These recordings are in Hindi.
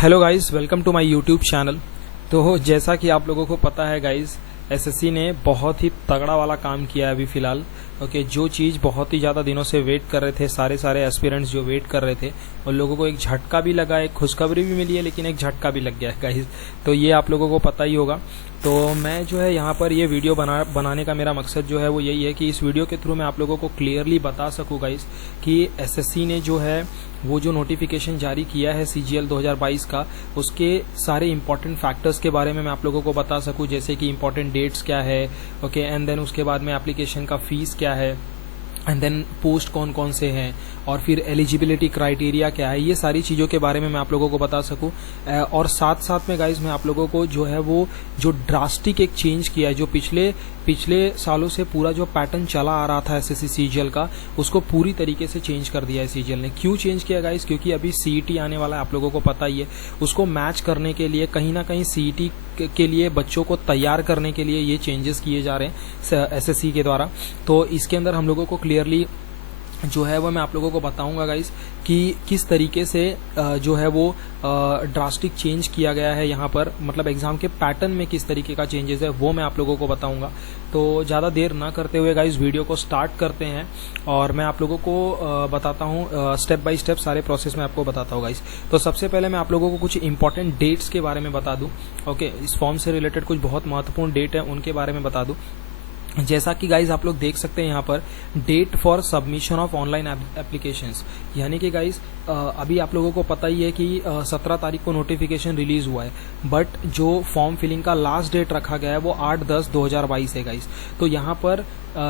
Hello guys, welcome to my YouTube channel. तो जैसा कि आप लोगों को पता है गाइस, एसएससी ने बहुत ही तगड़ा वाला काम किया है अभी फिलहाल। ओके, जो चीज़ बहुत ही ज़्यादा दिनों से वेट कर रहे थे, सारे एस्पिरेंट्स जो वेट कर रहे थे, उन लोगों को एक झटका भी लगा, एक खुशखबरी भी मिली है, लेकिन एक झटका भी लग गया है गाइस। तो ये आप लोगों को पता ही होगा। तो मैं जो है यहाँ पर ये वीडियो बनाने का मेरा मकसद जो है वो यही है कि इस वीडियो के थ्रू मैं आप लोगों को क्लियरली बता सकूँ गाइस कि एसएससी ने जो है वो जो नोटिफिकेशन जारी किया है सीजीएल 2022 का, उसके सारे इंपॉर्टेंट फैक्टर्स के बारे में मैं आप लोगों को बता सकूं, जैसे कि इंपॉर्टेंट डेट्स क्या है, ओके, एंड देन उसके बाद में एप्लीकेशन का फीस क्या है, एंड देन पोस्ट कौन कौन से हैं, और फिर एलिजिबिलिटी क्राइटेरिया क्या है, ये सारी चीज़ों के बारे में मैं आप लोगों को बता सकूं। और साथ साथ में गाइज मैं आप लोगों को जो है वो जो ड्रास्टिक एक चेंज किया है, जो पिछले सालों से पूरा जो पैटर्न चला आ रहा था एसएससी सीजीएल का, उसको पूरी तरीके से चेंज कर दिया है सीजीएल ने। क्यों चेंज किया गाइज? क्योंकि अभी सीईटी आने वाला है, आप लोगों को पता ही है। उसको मैच करने के लिए कहीं ना कहीं सीईटी के लिए बच्चों को तैयार करने के लिए ये चेंजेस किए जा रहे हैं एसएससी के द्वारा। तो इसके अंदर हम लोगों को क्लियरली जो है वो मैं आप लोगों को बताऊंगा गाइस कि किस तरीके से जो है वो ड्रास्टिक चेंज किया गया है यहाँ पर, मतलब एग्जाम के पैटर्न में किस तरीके का चेंजेस है वो मैं आप लोगों को बताऊंगा। तो ज़्यादा देर ना करते हुए गाइस वीडियो को स्टार्ट करते हैं और मैं आप लोगों को बताता हूँ स्टेप बाय स्टेप सारे प्रोसेस में आपको बताता हूँ गाइस। तो सबसे पहले मैं आप लोगों को कुछ इंपॉर्टेंट डेट्स के बारे में बता दूँ। ओके, इस फॉर्म से रिलेटेड कुछ बहुत महत्वपूर्ण डेट है, उनके बारे में बता दूँ। जैसा कि गाइज आप लोग देख सकते हैं यहाँ पर date for submission of online applications, यानी कि गाइज अभी आप लोगों को पता ही है कि 17 तारीख को नोटिफिकेशन रिलीज हुआ है, बट जो फॉर्म फिलिंग का लास्ट डेट रखा गया है वो 8/10/2022 है गाइज। तो यहाँ पर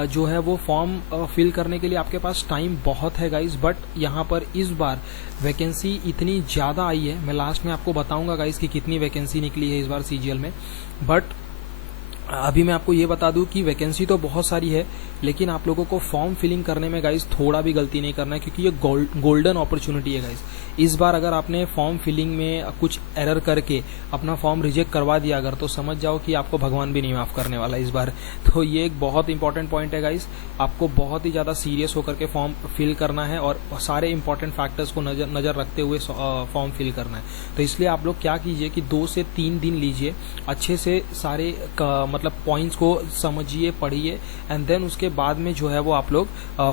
जो है वो फॉर्म फिल करने के लिए आपके पास टाइम बहुत है गाइज, बट यहाँ पर इस बार वैकेंसी इतनी ज़्यादा आई है, मैं लास्ट में आपको बताऊंगा गाइज कि कितनी वैकेंसी निकली है इस बार सीजीएल में। बट अभी मैं आपको ये बता दूं कि वैकेंसी तो बहुत सारी है, लेकिन आप लोगों को फॉर्म फिलिंग करने में गाइज थोड़ा भी गलती नहीं करना है, क्योंकि ये गोल्डन अपॉर्चुनिटी है गाइज। इस बार अगर आपने फॉर्म फिलिंग में कुछ एरर करके अपना फॉर्म रिजेक्ट करवा दिया अगर, तो समझ जाओ कि आपको भगवान भी नहीं माफ करने वाला इस बार। तो ये एक बहुत इंपॉर्टेंट पॉइंट है गाइज, आपको बहुत ही ज़्यादा सीरियस होकर के फॉर्म फिल करना है और सारे इंपॉर्टेंट फैक्टर्स को नज़र रखते हुए फॉर्म फिल करना है। तो इसलिए आप लोग क्या कीजिए कि 2 से 3 दिन लीजिए, अच्छे से सारे मतलब पॉइंट्स को समझिए, पढ़िए, एंड देन उसके बाद में जो है वो आप लोग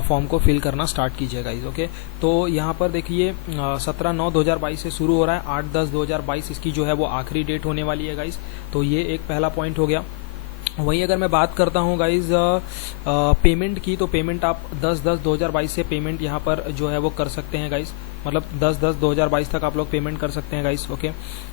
फॉर्म को फिल करना स्टार्ट कीजिए गाइज। ओके, तो यहाँ पर देखिए 17/9/2022 से शुरू हो रहा है, 8/10/2022 इसकी जो है वो आखिरी डेट होने वाली है गाइज। तो ये एक पहला पॉइंट हो गया। वहीं अगर मैं बात करता हूँ गाइज पेमेंट की, तो पेमेंट आप 10/10/2022 से पेमेंट यहाँ पर जो है वो कर सकते हैं गाइज, मतलब 10/10/2022 तक आप लोग पेमेंट कर सकते हैं गाइस। ओके,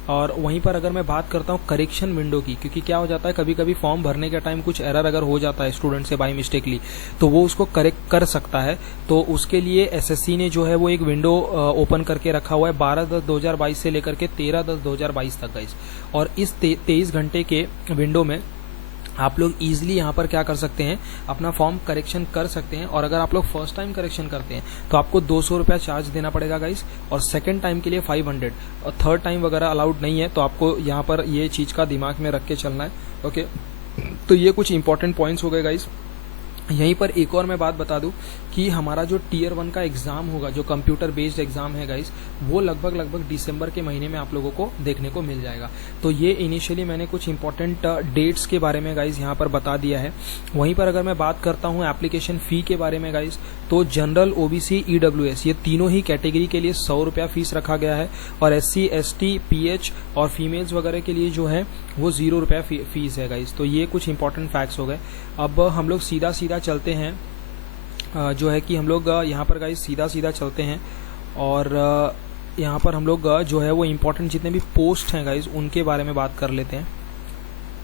और वहीं पर अगर मैं बात करता हूँ करेक्शन विंडो की, क्योंकि क्या हो जाता है कभी कभी फॉर्म भरने के टाइम कुछ एरर अगर हो जाता है स्टूडेंट से बाय मिस्टेकली, तो वो उसको करेक्ट कर सकता है। तो उसके लिए एसएससी ने जो है वो एक विंडो ओपन करके रखा हुआ है 12/10/2022 से लेकर के 13/10/2022 तक गाइस। और इस 23 घंटे के विंडो में आप लोग इजीली यहाँ पर क्या कर सकते हैं, अपना फॉर्म करेक्शन कर सकते हैं। और अगर आप लोग फर्स्ट टाइम करेक्शन करते हैं तो आपको 200 रुपया चार्ज देना पड़ेगा गाइस, और सेकंड टाइम के लिए 500, और थर्ड टाइम वगैरह अलाउड नहीं है। तो आपको यहाँ पर ये चीज़ का दिमाग में रख के चलना है। ओके, तो ये कुछ इंपॉर्टेंट पॉइंट्स हो गए गाइस। यहीं पर एक और मैं बात बता दूं कि हमारा जो टीयर 1 का एग्जाम होगा, जो कंप्यूटर बेस्ड एग्जाम है गाइस, वो लगभग दिसंबर के महीने में आप लोगों को देखने को मिल जाएगा। तो ये इनिशियली मैंने कुछ इंपॉर्टेंट डेट्स के बारे में गाइस यहाँ पर बता दिया है। वहीं पर अगर मैं बात करता हूँ एप्लीकेशन फ़ी के बारे में गाइस, तो जनरल, ओबीसी, ईडब्ल्यूएस, ये तीनों ही कैटेगरी के लिए 100 रुपया फीस रखा गया है, और एससी, एसटी, पीएच और फीमेल्स वगैरह के लिए जो है वो 0 रुपया फीस है गाइस। तो ये कुछ इंपॉर्टेंट फैक्ट्स हो गए। अब हम लोग सीधा चलते हैं, जो है कि हम लोग यहाँ पर गाइस सीधा चलते हैं, और यहाँ पर हम लोग जो है वो इम्पोर्टेंट जितने भी पोस्ट हैं गाइस उनके बारे में बात कर लेते हैं।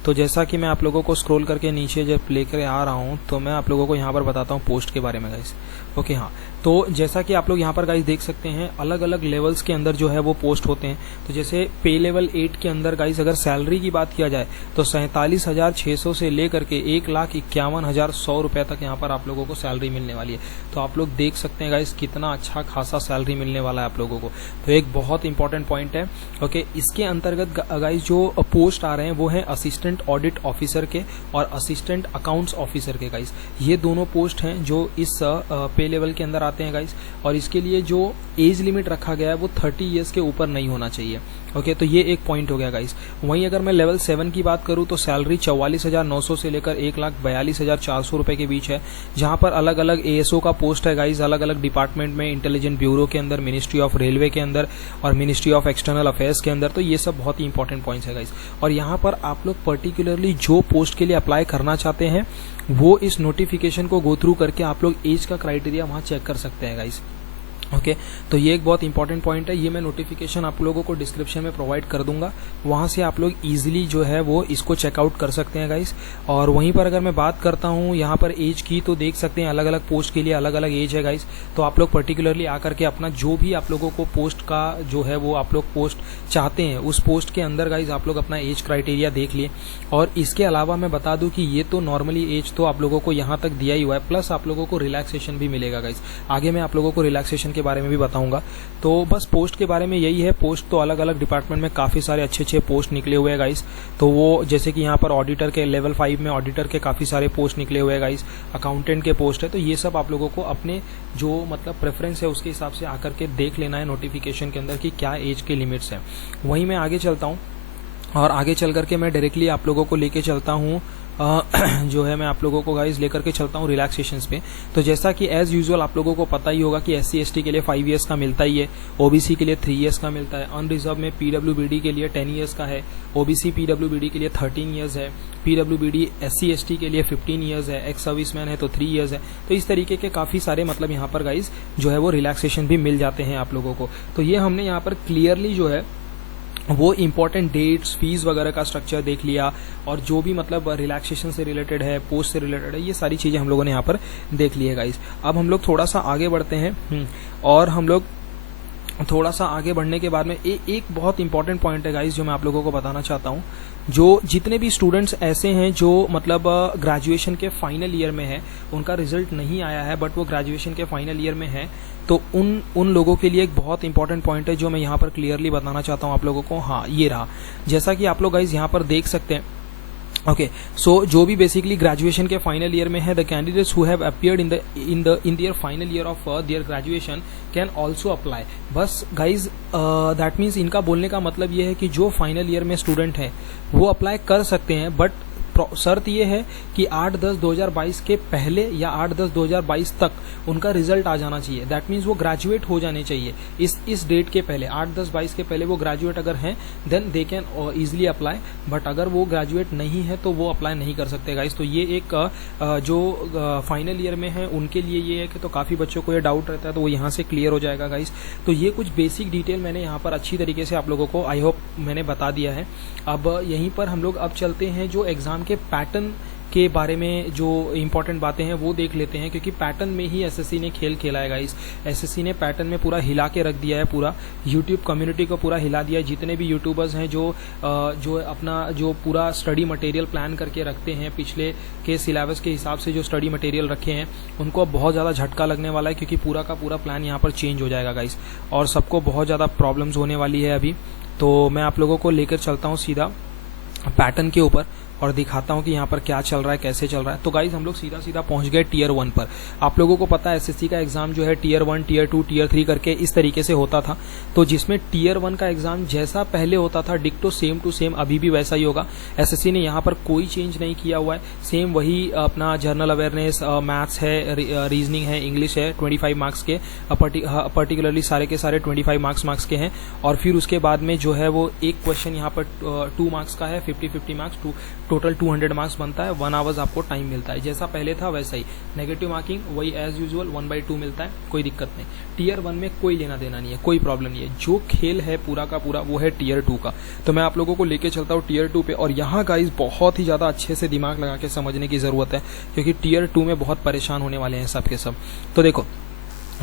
तो जैसा कि मैं आप लोगों को स्क्रॉल करके नीचे जब लेकर आ रहा हूँ, तो मैं आप लोगों को यहाँ पर बताता हूँ पोस्ट के बारे में गाइस। ओके, हाँ, तो जैसा कि आप लोग यहाँ पर गाइस देख सकते हैं अलग अलग लेवल्स के अंदर जो है वो पोस्ट होते हैं। तो जैसे पे लेवल 8 के अंदर गाइस अगर सैलरी की बात किया जाए तो 47,600 से लेकर के 1,51,100 रुपये तक यहाँ पर आप लोगों को सैलरी मिलने वाली है। तो आप लोग देख सकते हैं गाइस कितना अच्छा खासा सैलरी मिलने वाला है आप लोगों को। तो एक बहुत इंपॉर्टेंट पॉइंट है। ओके, इसके अंतर्गत गाइस जो पोस्ट आ रहे हैं वो है असिस्टेंट ऑडिट ऑफिसर के और असिस्टेंट अकाउंट्स ऑफिसर के गाइस। ये दोनों पोस्ट हैं जो इस पे लेवल के अंदर कराते हैं गाइस, और इसके लिए जो एज लिमिट रखा गया है वो 30 ईयर्स के ऊपर नहीं होना चाहिए। ओके, तो ये एक पॉइंट हो गया गाइस। वहीं अगर मैं लेवल 7 की बात करूं तो सैलरी 44,900 से लेकर 1,42,400 रुपए के बीच है, जहां पर अलग अलग एएसओ का पोस्ट है गाइस, अलग अलग डिपार्टमेंट में, इंटेलिजेंट ब्यूरो के अंदर, मिनिस्ट्री ऑफ रेलवे के अंदर और मिनिस्ट्री ऑफ एक्सटर्नल अफेयर्स के अंदर। तो ये सब बहुत ही इंपॉर्टेंट पॉइंट्स है गाइस। और यहाँ पर आप लोग पर्टिकुलरली जो पोस्ट के लिए अप्लाई करना चाहते हैं वो इस नोटिफिकेशन को गो थ्रू करके आप लोग एज का क्राइटेरिया वहां चेक कर सकते हैं गाइस। ओके, तो ये एक बहुत इंपॉर्टेंट पॉइंट है। ये मैं नोटिफिकेशन आप लोगों को डिस्क्रिप्शन में प्रोवाइड कर दूंगा, वहां से आप लोग इजीली जो है वो इसको चेकआउट कर सकते हैं गाइस। और वहीं पर अगर मैं बात करता हूं यहाँ पर एज की, तो देख सकते हैं अलग अलग पोस्ट के लिए अलग अलग एज है गाइस। तो आप लोग पर्टिकुलरली आकर के अपना जो भी आप लोगों को पोस्ट का जो है वो आप लोग पोस्ट चाहते हैं उस पोस्ट के अंदर गाइस आप लोग अपना एज क्राइटेरिया देख लिए। और इसके अलावा मैं बता दूं कि ये तो नॉर्मली एज तो आप लोगों को यहाँ तक दिया ही हुआ है, प्लस आप लोगों को रिलैक्सेशन भी मिलेगा गाइस। आगे मैं आप लोगों को रिलैक्सेशन के बारे में भी बताऊंगा। तो बस पोस्ट के बारे में यही है। पोस्ट तो अलग अलग डिपार्टमेंट में काफी सारे अच्छे अच्छे पोस्ट निकले हुए हैं गाइस। तो वो जैसे कि यहाँ पर ऑडिटर के लेवल 5 में ऑडिटर के काफी सारे पोस्ट निकले हुए हैं गाइस, अकाउंटेंट के पोस्ट है। तो ये सब आप लोगों को अपने जो मतलब प्रेफरेंस है उसके हिसाब से आकर के देख लेना है नोटिफिकेशन के अंदर कि क्या एज के लिमिट्स है। वहीं मैं आगे चलता हूँ और आगे चल करके मैं डायरेक्टली आप लोगों को लेके चलता हूँ जो है मैं आप लोगों को गाइस लेकर के चलता हूँ रिलैक्सेशंस पे। तो जैसा कि एज यूजुअल आप लोगों को पता ही होगा कि SC/ST के लिए 5 इयर्स का मिलता ही है, OBC के लिए 3 इयर्स का मिलता है, अनरिजर्व में PWBD के लिए 10 इयर्स का है, OBC PWBD के लिए 13 इयर्स है, PWBD SC/ST के लिए 15 इयर्स है, एक्स सर्विसमैन है तो 3 इयर्स है। तो इस तरीके के काफी सारे मतलब यहाँ पर गाइस जो है वो रिलैक्सेशन भी मिल जाते हैं आप लोगों को। तो ये हमने यहाँ पर क्लियरली जो है वो इम्पोर्टेंट डेट्स, फीस वगैरह का स्ट्रक्चर देख लिया, और जो भी मतलब रिलैक्सेशन से रिलेटेड है, पोस्ट से रिलेटेड है, ये सारी चीजें हम लोगों ने यहाँ पर देख ली है गाइस। अब हम लोग थोड़ा सा आगे बढ़ते हैं और हम लोग थोड़ा सा आगे बढ़ने के बाद में एक बहुत इंपॉर्टेंट पॉइंट है गाइस जो मैं आप लोगों को बताना चाहता हूँ। जो जितने भी स्टूडेंट्स ऐसे हैं जो मतलब ग्रेजुएशन के फाइनल ईयर में है, उनका रिजल्ट नहीं आया है बट वो ग्रेजुएशन के फाइनल ईयर में है, तो उन लोगों के लिए एक बहुत इंपॉर्टेंट पॉइंट है जो मैं यहाँ पर क्लियरली बताना चाहता हूँ आप लोगों को। हाँ, ये रहा। जैसा कि आप लोग गाइस यहाँ पर देख सकते हैं। ओके, सो जो भी बेसिकली ग्रेजुएशन के फाइनल ईयर में है, the candidates who have appeared in their final year of their graduation can also apply. बस गाइज दैट मीन्स इनका बोलने का मतलब ये है कि जो फाइनल ईयर में स्टूडेंट है वो अप्लाई कर सकते हैं, बट शर्त ये है कि 8/10/2022 के पहले या 8/10/2022 तक उनका रिजल्ट आ जाना चाहिए। दैट मीन्स वो ग्रेजुएट हो जाने चाहिए इस डेट के पहले, 8/10/22 के पहले वो ग्रेजुएट अगर हैं then they can easily apply, but अगर वो ग्रेजुएट नहीं है तो वो अप्लाई नहीं कर सकते गाइस। तो ये एक जो फाइनल ईयर में है उनके लिए ये है कि तो काफी बच्चों को ये डाउट रहता है, तो वो यहाँ से क्लियर हो जाएगा गाइस। तो ये कुछ बेसिक डिटेल मैंने यहाँ पर अच्छी तरीके से आप लोगों को आई होप मैंने बता दिया है। अब यहीं पर हम लोग अब चलते हैं जो एग्जाम के पैटर्न के बारे में, जो इंपॉर्टेंट बातें हैं वो देख लेते हैं, क्योंकि पैटर्न में ही एसएससी ने खेल खेला है गाइस। एसएससी ने पैटर्न में पूरा हिला के रख दिया है, पूरा यूट्यूब कम्युनिटी को पूरा हिला दिया है। जितने भी यूट्यूबर्स हैं जो अपना जो पूरा स्टडी मटेरियल प्लान करके रखते हैं, पिछले के सिलेबस के हिसाब से जो स्टडी मटेरियल रखे हैं, उनको अब बहुत ज़्यादा झटका लगने वाला है, क्योंकि पूरा का पूरा प्लान यहाँ पर चेंज हो जाएगा गाइस, और सबको बहुत ज़्यादा प्रॉब्लम्स होने वाली है अभी। तो मैं आप लोगों को लेकर चलता हूँ सीधा पैटर्न के ऊपर और दिखाता हूं कि यहाँ पर क्या चल रहा है, कैसे चल रहा है। तो गाइज हम लोग सीधा सीधा पहुंच गए टीयर 1 पर। आप लोगों को पता है एसएससी का एग्जाम जो है टीयर 1, टीयर 2, टीयर 3 करके इस तरीके से होता था। तो जिसमें टीयर 1 का एग्जाम जैसा पहले होता था डिक्टो सेम टू सेम अभी भी वैसा ही होगा। एसएससी ने यहाँ पर कोई चेंज नहीं किया हुआ है, सेम वही अपना जनरल अवेयरनेस, मैथ्स है, रीजनिंग है, इंग्लिश है, 25 मार्क्स के, पर्टिकुलरली सारे के सारे 25 मार्क्स के हैं। और फिर उसके बाद में जो है वो एक क्वेश्चन यहाँ पर 2 मार्क्स का है, 50-50 मार्क्स, टोटल 200 मार्क्स बनता है। 1 आवर्स आपको टाइम मिलता है, जैसा पहले था वैसा ही। नेगेटिव मार्किंग वही एज यूजुअल 1/2 मिलता है, कोई दिक्कत नहीं। टीयर 1 में कोई लेना देना नहीं है, कोई प्रॉब्लम नहीं है। जो खेल है पूरा का पूरा वो है टीयर 2 का। तो मैं आप लोगों को लेके चलता हूँ टीयर 2 पे, और यहाँ गाइस बहुत ही ज्यादा अच्छे से दिमाग लगा के समझने की जरूरत है, क्योंकि टीयर 2 में बहुत परेशान होने वाले हैं सब के सब। तो देखो,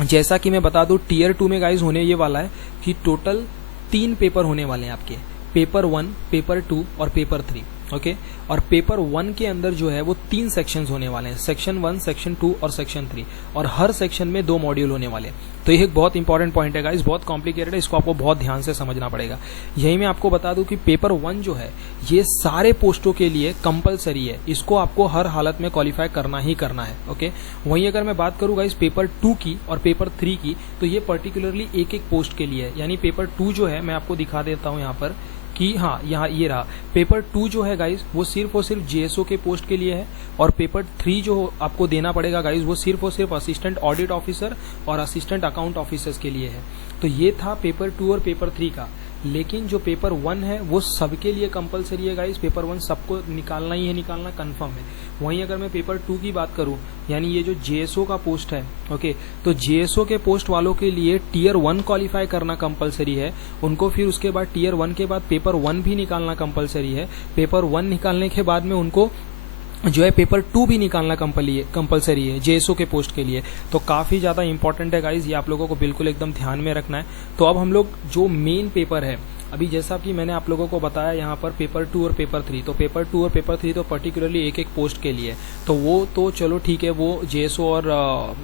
जैसा कि मैं बता दूं टीयर 2 में गाइस होने ये वाला है कि टोटल 3 पेपर होने वाले हैं आपके, पेपर 1, पेपर 2 और पेपर 3। ओके। और पेपर 1 के अंदर जो है वो 3 सेक्शंस होने वाले हैं, सेक्शन 1, सेक्शन 2 और सेक्शन 3, और हर सेक्शन में 2 मॉड्यूल होने वाले हैं। तो ये एक बहुत इंपॉर्टेंट पॉइंट है गाइस, बहुत कॉम्प्लिकेटेड है, इसको आपको बहुत ध्यान से समझना पड़ेगा। यही मैं आपको बता दूं कि पेपर 1 जो है ये सारे पोस्टों के लिए कंपलसरी है, इसको आपको हर हालत में क्वालिफाई करना ही करना है। ओके। वहीं अगर मैं बात करूं गाइस पेपर 2 की और पेपर 3 की, तो ये पर्टिकुलरली एक एक पोस्ट के लिए है। यानी पेपर 2 जो है मैं आपको दिखा देता हूं यहाँ पर कि हाँ, यहाँ ये रहा पेपर 2 जो है गाइस वो सिर्फ और सिर्फ जेएसओ के पोस्ट के लिए है, और पेपर 3 जो आपको देना पड़ेगा गाइस वो सिर्फ और सिर्फ असिस्टेंट ऑडिट ऑफिसर और असिस्टेंट अकाउंट ऑफिसर्स के लिए है। तो ये था पेपर 2 और पेपर 3 का। लेकिन जो पेपर 1 है वो सबके लिए कंपलसरी है गाइस, पेपर 1 सबको निकालना ही है, निकालना कंफर्म है। वहीं अगर मैं पेपर 2 की बात करूं, यानी ये जो जेएसओ का पोस्ट है, ओके, तो जेएसओ के पोस्ट वालों के लिए टियर 1 क्वालिफाई करना कंपलसरी है, उनको फिर उसके बाद टियर 1 के बाद पेपर 1 भी निकालना कंपलसरी है। पेपर 1 निकालने के बाद में उनको जो है पेपर 2 भी निकालना कंपलसरी है जेएसओ के पोस्ट के लिए। तो काफी ज्यादा इंपॉर्टेंट है गाइज, ये आप लोगों को बिल्कुल एकदम ध्यान में रखना है। तो अब हम लोग जो मेन पेपर है, अभी जैसा कि मैंने आप लोगों को बताया यहाँ पर पेपर 2 और पेपर 3, तो पेपर 2 और पेपर 3 तो पर्टिकुलरली एक एक पोस्ट के लिए, तो वो तो चलो ठीक है, वो जेएसओ और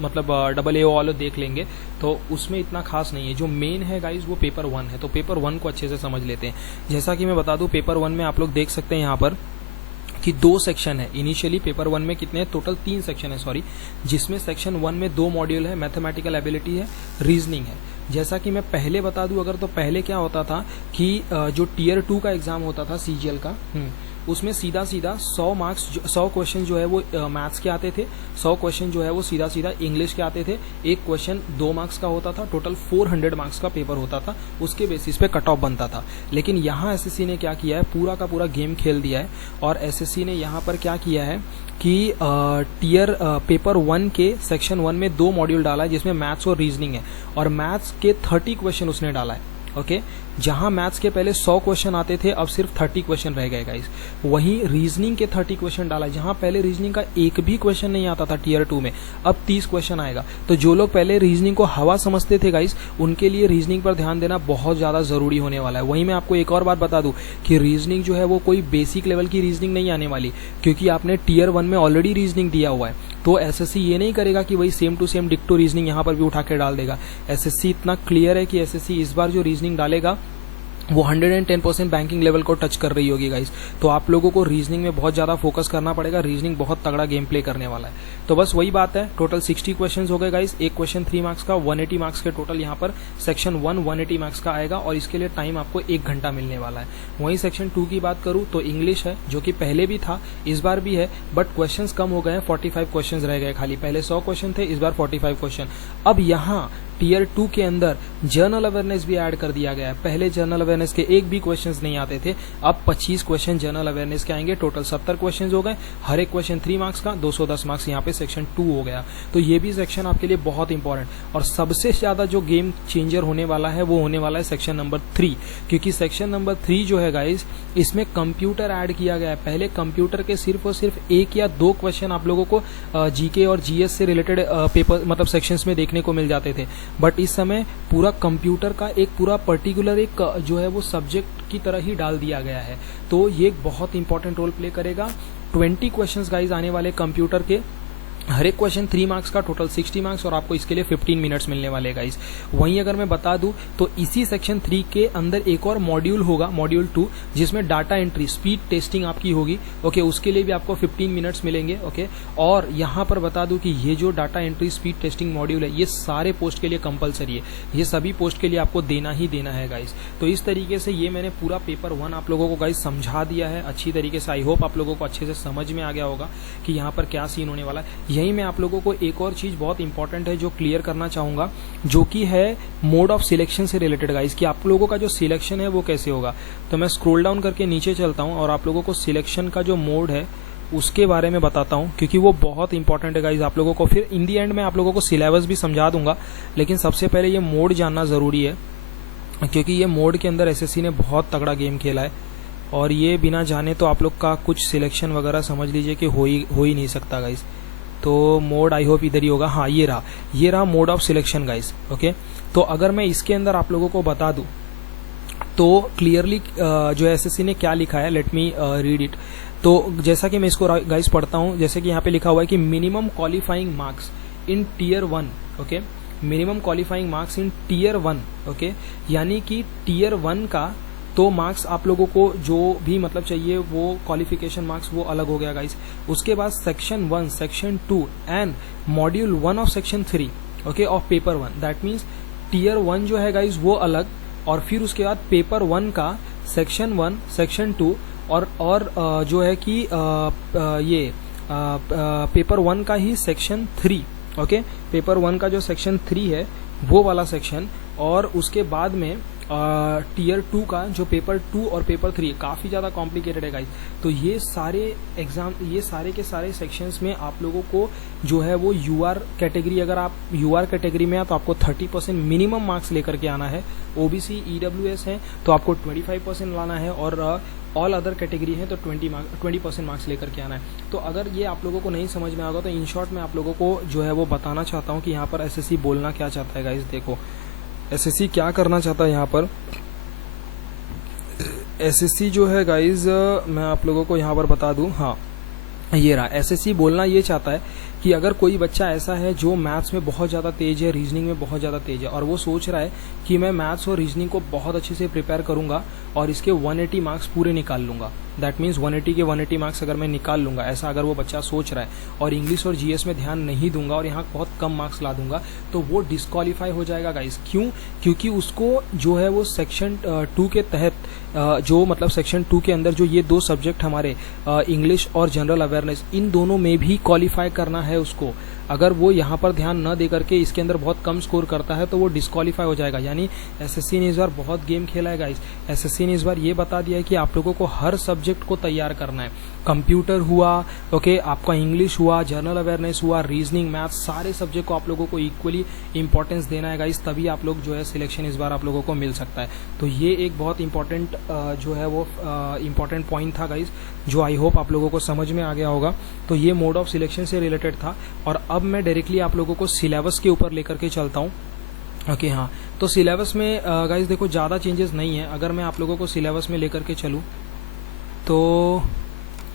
मतलब AA वाले देख लेंगे, तो उसमें इतना खास नहीं है। जो मेन है गाइज वो पेपर 1 है, तो पेपर 1 को अच्छे से समझ लेते हैं। जैसा कि मैं बता दूं पेपर 1 में आप लोग देख सकते हैं यहाँ पर कि 2 सेक्शन है। इनिशियली पेपर 1 में कितने टोटल 3 सेक्शन है, सॉरी, जिसमें सेक्शन 1 में 2 मॉड्यूल है, मैथमेटिकल एबिलिटी है, रीजनिंग है। जैसा कि मैं पहले बता दूं अगर, तो पहले क्या होता था कि जो टियर 2 का एग्जाम होता था सीजीएल का, उसमें सीधा 100 मार्क्स 100 क्वेश्चन जो है वो मैथ्स के आते थे, 100 क्वेश्चन जो है वो सीधा इंग्लिश के आते थे, एक क्वेश्चन 2 मार्क्स का होता था, टोटल 400 मार्क्स का पेपर होता था, उसके बेसिस पे कट ऑफ बनता था। लेकिन यहाँ एसएससी ने क्या किया है, पूरा का पूरा गेम खेल दिया है, और एसएससी ने यहाँ पर क्या किया है कि टियर पेपर 1 के सेक्शन 1 में 2 मॉड्यूल डाला है, जिसमें मैथ्स और रीजनिंग है, और मैथ्स के 30 क्वेश्चन उसने डाला है। ओके, जहां मैथ्स के पहले 100 क्वेश्चन आते थे, अब सिर्फ 30 क्वेश्चन रह गए गाइस। वहीं रीजनिंग के 30 क्वेश्चन डाला, जहां पहले रीजनिंग का एक भी क्वेश्चन नहीं आता था टियर 2 में, अब 30 क्वेश्चन आएगा। तो जो लोग पहले रीजनिंग को हवा समझते थे गाइस, उनके लिए रीजनिंग पर ध्यान देना बहुत ज्यादा जरूरी होने वाला है। वहीं मैं आपको एक और बात बता दूं कि रीजनिंग जो है वो कोई बेसिक लेवल की रीजनिंग नहीं आने वाली, क्योंकि आपने टियर 1 में ऑलरेडी रीजनिंग दिया हुआ है। तो एसएससी ये नहीं करेगा कि वही सेम टू सेम डिक्टो रीजनिंग यहाँ पर भी उठा के डाल देगा। एसएससी इतना क्लियर है कि एसएससी इस बार जो रीजनिंग डालेगा वो 110% बैंकिंग लेवल को टच कर रही होगी गाइस। तो आप लोगों को रीजनिंग में बहुत ज्यादा फोकस करना पड़ेगा, रीजनिंग बहुत तगड़ा गेम प्ले करने वाला है। तो बस वही बात है, टोटल 60 क्वेश्चंस हो गए गाइस, एक क्वेश्चन 3 मार्क्स का, 180 मार्क्स के टोटल यहाँ पर सेक्शन 1 180 मार्क्स का आएगा, और इसके लिए टाइम आपको 1 घंटा मिलने वाला है। वहीं सेक्शन 2 की बात करूं तो इंग्लिश है, जो कि पहले भी था, इस बार भी है, बट क्वेश्चंस कम हो गए हैं, 45 क्वेश्चंस रह गए खाली। पहले 100 क्वेश्चन थे, इस बार 45 क्वेश्चन। अब यहाँ टियर 2 के अंदर जर्नल अवेयरनेस भी ऐड कर दिया गया है। पहले जर्नल अवेयरनेस के एक भी क्वेश्चंस नहीं आते थे, अब 25 क्वेश्चन जर्नल अवेयरनेस के आएंगे। टोटल 70 क्वेश्चंस हो गए, हर एक क्वेश्चन 3 मार्क्स का, 210 मार्क्स यहाँ पे सेक्शन 2 हो गया। तो ये भी सेक्शन आपके लिए बहुत इंपॉर्टेंट, और सबसे ज्यादा जो गेम चेंजर होने वाला है वो होने वाला है सेक्शन नंबर 3, क्योंकि सेक्शन नंबर 3 जो है गाइज, इसमें कंप्यूटर ऐड किया गया है। पहले कंप्यूटर के सिर्फ और सिर्फ 1 या 2 क्वेश्चन आप लोगों को जीके और जीएस से रिलेटेड पेपर मतलब सेक्शंस में देखने को मिल जाते थे, बट इस समय पूरा कंप्यूटर का एक पूरा पर्टिकुलर एक जो है वो सब्जेक्ट की तरह ही डाल दिया गया है। तो ये एक बहुत इंपॉर्टेंट रोल प्ले करेगा। 20 क्वेश्चंस गाइज आने वाले कंप्यूटर के, हर एक क्वेश्चन 3 मार्क्स का, टोटल 60 मार्क्स, और आपको इसके लिए 15 मिनट्स मिलने वाले गाइस। वहीं अगर मैं बता दूं तो इसी सेक्शन 3 के अंदर एक और मॉड्यूल होगा, मॉड्यूल 2, जिसमें डाटा एंट्री स्पीड टेस्टिंग आपकी होगी। ओके, उसके लिए भी आपको 15 मिनट्स मिलेंगे। ओके, और यहां पर बता दूं कि ये जो data entry speed testing module है, ये सारे पोस्ट के लिए कंपलसरी है, ये सभी पोस्ट के लिए आपको देना ही देना है गाइस। तो इस तरीके से ये मैंने पूरा पेपर 1 आप लोगों को गाइस समझा दिया है अच्छी तरीके से। आई होप आप लोगों को अच्छे से समझ में आ गया होगा कि यहाँ पर क्या सीन होने वाला है। यही मैं आप लोगों को एक और चीज बहुत इंपॉर्टेंट है जो क्लियर करना चाहूंगा, जो कि है मोड ऑफ सिलेक्शन से रिलेटेड गाइस, कि आप लोगों का जो सिलेक्शन है वो कैसे होगा। तो मैं स्क्रॉल डाउन करके नीचे चलता हूं और आप लोगों को सिलेक्शन का जो मोड है उसके बारे में बताता हूं, क्योंकि वो बहुत इंपॉर्टेंट है गाइस आप लोगों को। फिर इन दी एंड में आप लोगों को सिलेबस भी समझा दूंगा, लेकिन सबसे पहले ये मोड जानना जरूरी है, क्योंकि ये मोड के अंदर एसएससी ने बहुत तगड़ा गेम खेला है, और ये बिना जाने तो आप लोग का कुछ सिलेक्शन वगैरह समझ लीजिए कि हो ही नहीं सकता गाइस। तो मोड आई होप इधर ही होगा, हाँ ये रहा mode of selection guys. Okay, तो अगर मैं इसके अंदर आप लोगों को बता दूं तो क्लियरली जो एसएससी ने क्या लिखा है, लेट मी रीड इट। तो जैसा कि मैं इसको गाइस पढ़ता हूँ, जैसे कि यहाँ पे लिखा हुआ है कि minimum qualifying marks in tier 1, okay, minimum qualifying marks in tier 1, okay, यानी कि टीयर 1 का तो मार्क्स आप लोगों को जो भी मतलब चाहिए वो क्वालिफिकेशन मार्क्स वो अलग हो गया गाइस। उसके बाद section 1, section 2 and module 1 of section 3, okay, of paper 1, that means tier 1 जो है गाइस वो अलग, और फिर उसके बाद पेपर 1 का सेक्शन 1, सेक्शन 2 और जो है कि ये पेपर 1 का ही सेक्शन 3, ओके, पेपर 1 का जो सेक्शन 3 है वो वाला सेक्शन, और उसके बाद में टीयर 2 का जो पेपर 2 और पेपर 3 काफ़ी ज़्यादा कॉम्प्लिकेटेड है गाइस। तो ये सारे एग्जाम, ये सारे के सारे सेक्शंस में आप लोगों को जो है वो यूआर कैटेगरी, अगर आप यूआर कैटेगरी में हैं तो आपको 30% मिनिमम मार्क्स लेकर के आना है। ओबीसी ईडब्ल्यूएस है तो आपको 25% लाना है, और ऑल अदर कैटेगरी है तो 20% मार्क्स लेकर के आना है। तो अगर ये आप लोगों को नहीं समझ में आएगा तो इन शॉर्ट मैं आप लोगों को जो है वो बताना चाहता हूँ कि यहाँ पर एसएससी बोलना क्या चाहता है गाइस। देखो एसएससी क्या करना चाहता है यहाँ पर। एसएससी जो है गाइज, मैं आप लोगों को यहाँ पर बता दूं, हाँ ये रहा, एसएससी बोलना ये चाहता है कि अगर कोई बच्चा ऐसा है जो मैथ्स में बहुत ज़्यादा तेज है, रीजनिंग में बहुत ज़्यादा तेज है, और वो सोच रहा है कि मैं मैथ्स और रीजनिंग को बहुत अच्छे से प्रिपेयर करूंगा और इसके 180 मार्क्स पूरे निकाल लूंगा, दैट मीन्स 180 के 180 मार्क्स अगर मैं निकाल लूंगा, ऐसा अगर वो बच्चा सोच रहा है, और इंग्लिश और जीएस में ध्यान नहीं दूंगा और यहाँ बहुत कम मार्क्स ला दूंगा, तो वो डिस्क्वालीफाई हो जाएगा गाइस। क्यों? क्योंकि उसको जो है वो सेक्शन 2 के तहत जो मतलब सेक्शन 2 के अंदर जो ये 2 सब्जेक्ट हमारे इंग्लिश और जनरल अवेयरनेस, इन दोनों में भी क्वालिफाई करना है उसको। अगर वो यहाँ पर ध्यान न दे करके इसके अंदर बहुत कम स्कोर करता है तो वो डिस्क्वालीफाई हो जाएगा। यानी एसएससी ने इस बार बहुत गेम खेला है गाइस। एसएससी ने इस बार ये बता दिया है कि आप लोगों को हर सब्जेक्ट को तैयार करना है। कंप्यूटर हुआ, ओके, आपका इंग्लिश हुआ, जनरल अवेयरनेस हुआ, रीजनिंग, मैथ, सारे सब्जेक्ट को आप लोगों को इक्वली इंपॉर्टेंस देना है गाइस, तभी आप लोग जो है सिलेक्शन इस बार आप लोगों को मिल सकता है। तो ये एक बहुत इंपॉर्टेंट जो है वो इंपॉर्टेंट पॉइंट था गाइस, जो आई होप आप लोगों को समझ में आ गया होगा। तो ये मोड ऑफ सिलेक्शन से रिलेटेड था, और अब मैं डायरेक्टली आप लोगों को सिलेबस के ऊपर लेकर के चलता हूँ। ओके हाँ, तो सिलेबस में गाइस देखो ज़्यादा चेंजेस नहीं है। अगर मैं आप लोगों को सिलेबस में लेकर के चलूँ तो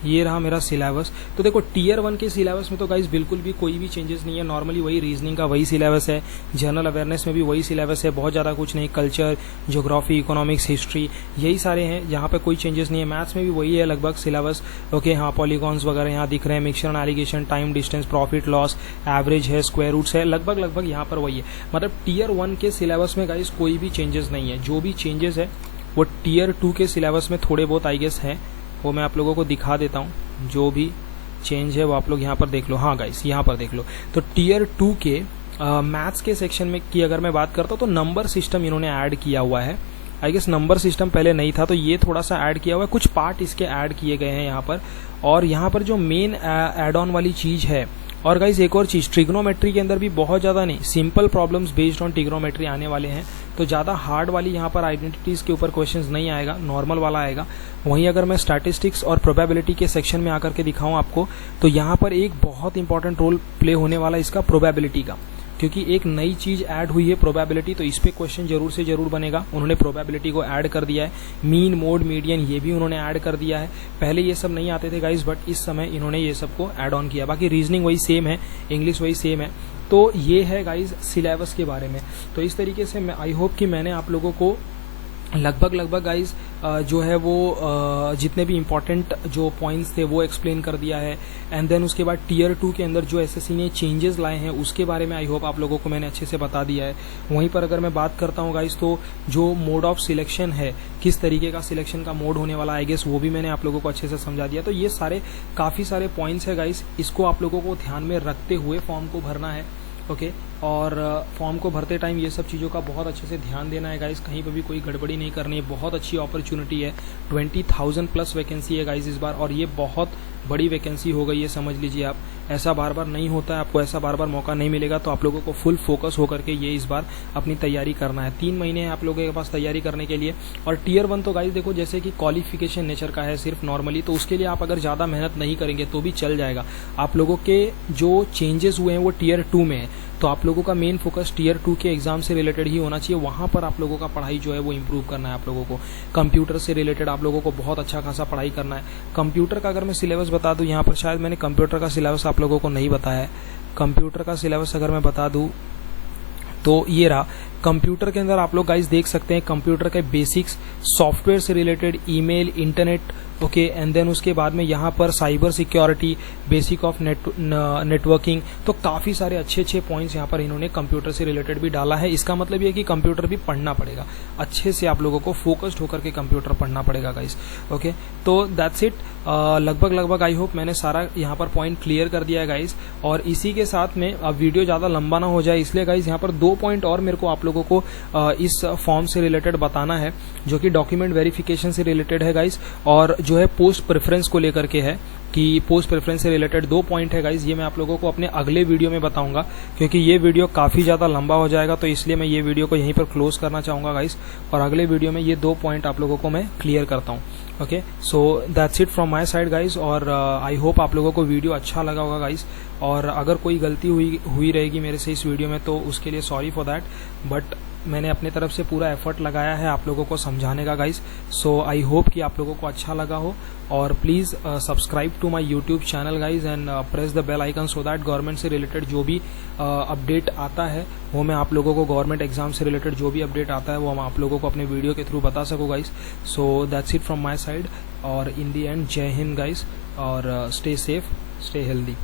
ये रहा मेरा सिलेबस। तो देखो टीयर 1 के सिलेबस में तो गाइस बिल्कुल भी कोई भी चेंजेस नहीं है। नॉर्मली वही रीजनिंग का वही सिलेबस है, जनरल अवेयरनेस में भी वही सिलेबस है, बहुत ज़्यादा कुछ नहीं। कल्चर, ज्योग्राफी, इकोनॉमिक्स, हिस्ट्री, यही सारे हैं, यहाँ पे कोई चेंजेस नहीं है। मैथ्स में भी वही है लगभग सिलेबस। ओके हाँ, पॉलीगॉन्स वगैरह यहाँ दिख रहे हैं, mixture and allegation, time, distance, profit loss, average है, स्क्वायर रूट्स है, लगभग यहाँ पर वही है। मतलब टीयर 1 के सिलेबस में गाइस कोई भी चेंजेस नहीं है। जो भी चेंजेस है वो टीयर 2 के सिलेबस में थोड़े बहुत आई गेस हैं, वो मैं आप लोगों को दिखा देता हूँ। जो भी चेंज है वो आप लोग यहाँ पर देख लो। हाँ गाइस, यहाँ पर देख लो। तो टीयर 2 के मैथ्स के सेक्शन में की अगर मैं बात करता हूँ तो नंबर सिस्टम इन्होंने ऐड किया हुआ है। आई गेस नंबर सिस्टम पहले नहीं था, तो ये थोड़ा सा ऐड किया हुआ है, कुछ पार्ट इसके ऐड किए गए हैं यहाँ पर। और यहाँ पर जो मेन एड ऑन वाली चीज़ है, और गाइस एक और चीज़, ट्रिग्नोमेट्री के अंदर भी बहुत ज़्यादा नहीं, simple problems based on trigonometry आने वाले हैं। तो ज़्यादा हार्ड वाली यहाँ पर आइडेंटिटीज़ के ऊपर क्वेश्चंस नहीं आएगा, नॉर्मल वाला आएगा। वहीं अगर मैं स्टैटिस्टिक्स और प्रोबेबिलिटी के सेक्शन में आकर के दिखाऊं आपको, तो यहाँ पर एक बहुत इंपॉर्टेंट रोल प्ले होने वाला इसका प्रोबेबिलिटी का, क्योंकि एक नई चीज़ ऐड हुई है प्रोबेबिलिटी, तो इस पे क्वेश्चन जरूर से जरूर बनेगा। उन्होंने प्रोबेबिलिटी को ऐड कर दिया है, मीन, मोड, मीडियन ये भी उन्होंने ऐड कर दिया है। पहले ये सब नहीं आते थे गाइस, बट इस समय इन्होंने ये सबको ऐड ऑन किया। बाकी रीजनिंग वही सेम है, इंग्लिश वही सेम है। तो ये है गाइस सिलेबस के बारे में। तो इस तरीके से मैं आई होप कि मैंने आप लोगों को लगभग गाइस जो है वो जितने भी इम्पोर्टेंट जो पॉइंट्स थे वो एक्सप्लेन कर दिया है। एंड देन उसके बाद टीयर 2 के अंदर जो एसएससी ने चेंजेस लाए हैं उसके बारे में आई होप आप लोगों को मैंने अच्छे से बता दिया है। वहीं पर अगर मैं बात करता हूँ गाइस, तो जो मोड ऑफ सिलेक्शन है, किस तरीके का सिलेक्शन का मोड होने वाला है, आई गेस वो भी मैंने आप लोगों को अच्छे से समझा दिया। तो ये सारे काफ़ी सारे पॉइंट्स है गाइस, इसको आप लोगों को ध्यान में रखते हुए फॉर्म को भरना है। ओके, और फॉर्म को भरते टाइम ये सब चीज़ों का बहुत अच्छे से ध्यान देना है गाइस, कहीं पर भी कोई गड़बड़ी नहीं करनी है। बहुत अच्छी अपॉर्चुनिटी है, 20,000 प्लस वैकेंसी है गाइस इस बार, और ये बहुत बड़ी वैकेंसी हो गई है, समझ लीजिए आप। ऐसा बार बार नहीं होता है, आपको ऐसा बार बार मौका नहीं मिलेगा, तो आप लोगों को फुल फोकस होकर के ये इस बार अपनी तैयारी करना है। 3 महीने हैं आप लोगों के पास तैयारी करने के लिए। और टियर 1 तो गाइस देखो जैसे कि क्वालिफिकेशन नेचर का है सिर्फ नॉर्मली, तो उसके लिए आप अगर ज़्यादा मेहनत नहीं करेंगे तो भी चल जाएगा। आप लोगों के जो चेंजेस हुए हैं वो टियर 2 में है, तो आप लोगों का मेन फोकस टियर 2 के एग्जाम से रिलेटेड ही होना चाहिए। वहाँ पर आप लोगों का पढ़ाई जो है वो इम्प्रूव करना है। आप लोगों को कंप्यूटर से रिलेटेड आप लोगों को बहुत अच्छा खासा पढ़ाई करना है। कंप्यूटर का अगर मैं सिलेबस बता दूं, यहाँ पर शायद मैंने कंप्यूटर का सिलेबस आप लोगों को नहीं बताया है। कंप्यूटर का सिलेबस अगर मैं बता दूं तो ये रहा। कंप्यूटर के अंदर आप लोग गाइस देख सकते हैं कंप्यूटर के बेसिक्स, सॉफ्टवेयर से related, email, internet, okay, and then उसके बाद में यहाँ पर cyber security, basic of networking, तो काफ़ी सारे अच्छे पॉइंट्स यहाँ पर इन्होंने कंप्यूटर से रिलेटेड भी डाला है। इसका मतलब ये है कि कंप्यूटर भी पढ़ना पड़ेगा अच्छे से, आप लोगों को फोकस्ड होकर के कंप्यूटर पढ़ना पड़ेगा गाइस। ओके, तो दैट्स इट। लगभग आई होप मैंने सारा यहाँ पर पॉइंट क्लियर कर दिया है गाइस। और इसी के साथ में अब वीडियो ज़्यादा लंबा ना हो जाए, इसलिए गाइस यहाँ पर 2 पॉइंट और मेरे को आप लोगों को इस फॉर्म से रिलेटेड बताना है, जो कि डॉक्यूमेंट वेरिफिकेशन से रिलेटेड है गाइस, और जो है पोस्ट प्रेफरेंस को लेकर के है कि पोस्ट प्रेफरेंस से रिलेटेड 2 पॉइंट है गाइस। ये मैं आप लोगों को अपने अगले वीडियो में बताऊंगा, क्योंकि ये वीडियो काफ़ी ज़्यादा लंबा हो जाएगा, तो इसलिए मैं ये वीडियो को यहीं पर क्लोज करना चाहूँगा गाइस, और अगले वीडियो में ये 2 पॉइंट आप लोगों को मैं क्लियर करता हूँ। Okay, so that's it from my side guys, और आई होप आप लोगों को वीडियो अच्छा लगा होगा गाइस। और अगर कोई गलती हुई रहेगी मेरे से इस वीडियो में, तो उसके लिए सॉरी फॉर दैट, बट मैंने अपने तरफ से पूरा एफर्ट लगाया है आप लोगों को समझाने का गाइस। सो आई होप कि आप लोगों को अच्छा लगा हो, और please subscribe to my YouTube channel guys and press the bell icon, so that government से रिलेटेड जो भी अपडेट आता है वो मैं आप लोगों को, गवर्नमेंट एग्जाम से रिलेटेड जो भी अपडेट आता है वो मैं आप लोगों को अपने वीडियो के थ्रू बता सकूँ guys. So that's it from my side, और इन दी एंड जय हिंद गाइस, और स्टे सेफ, स्टे हेल्दी।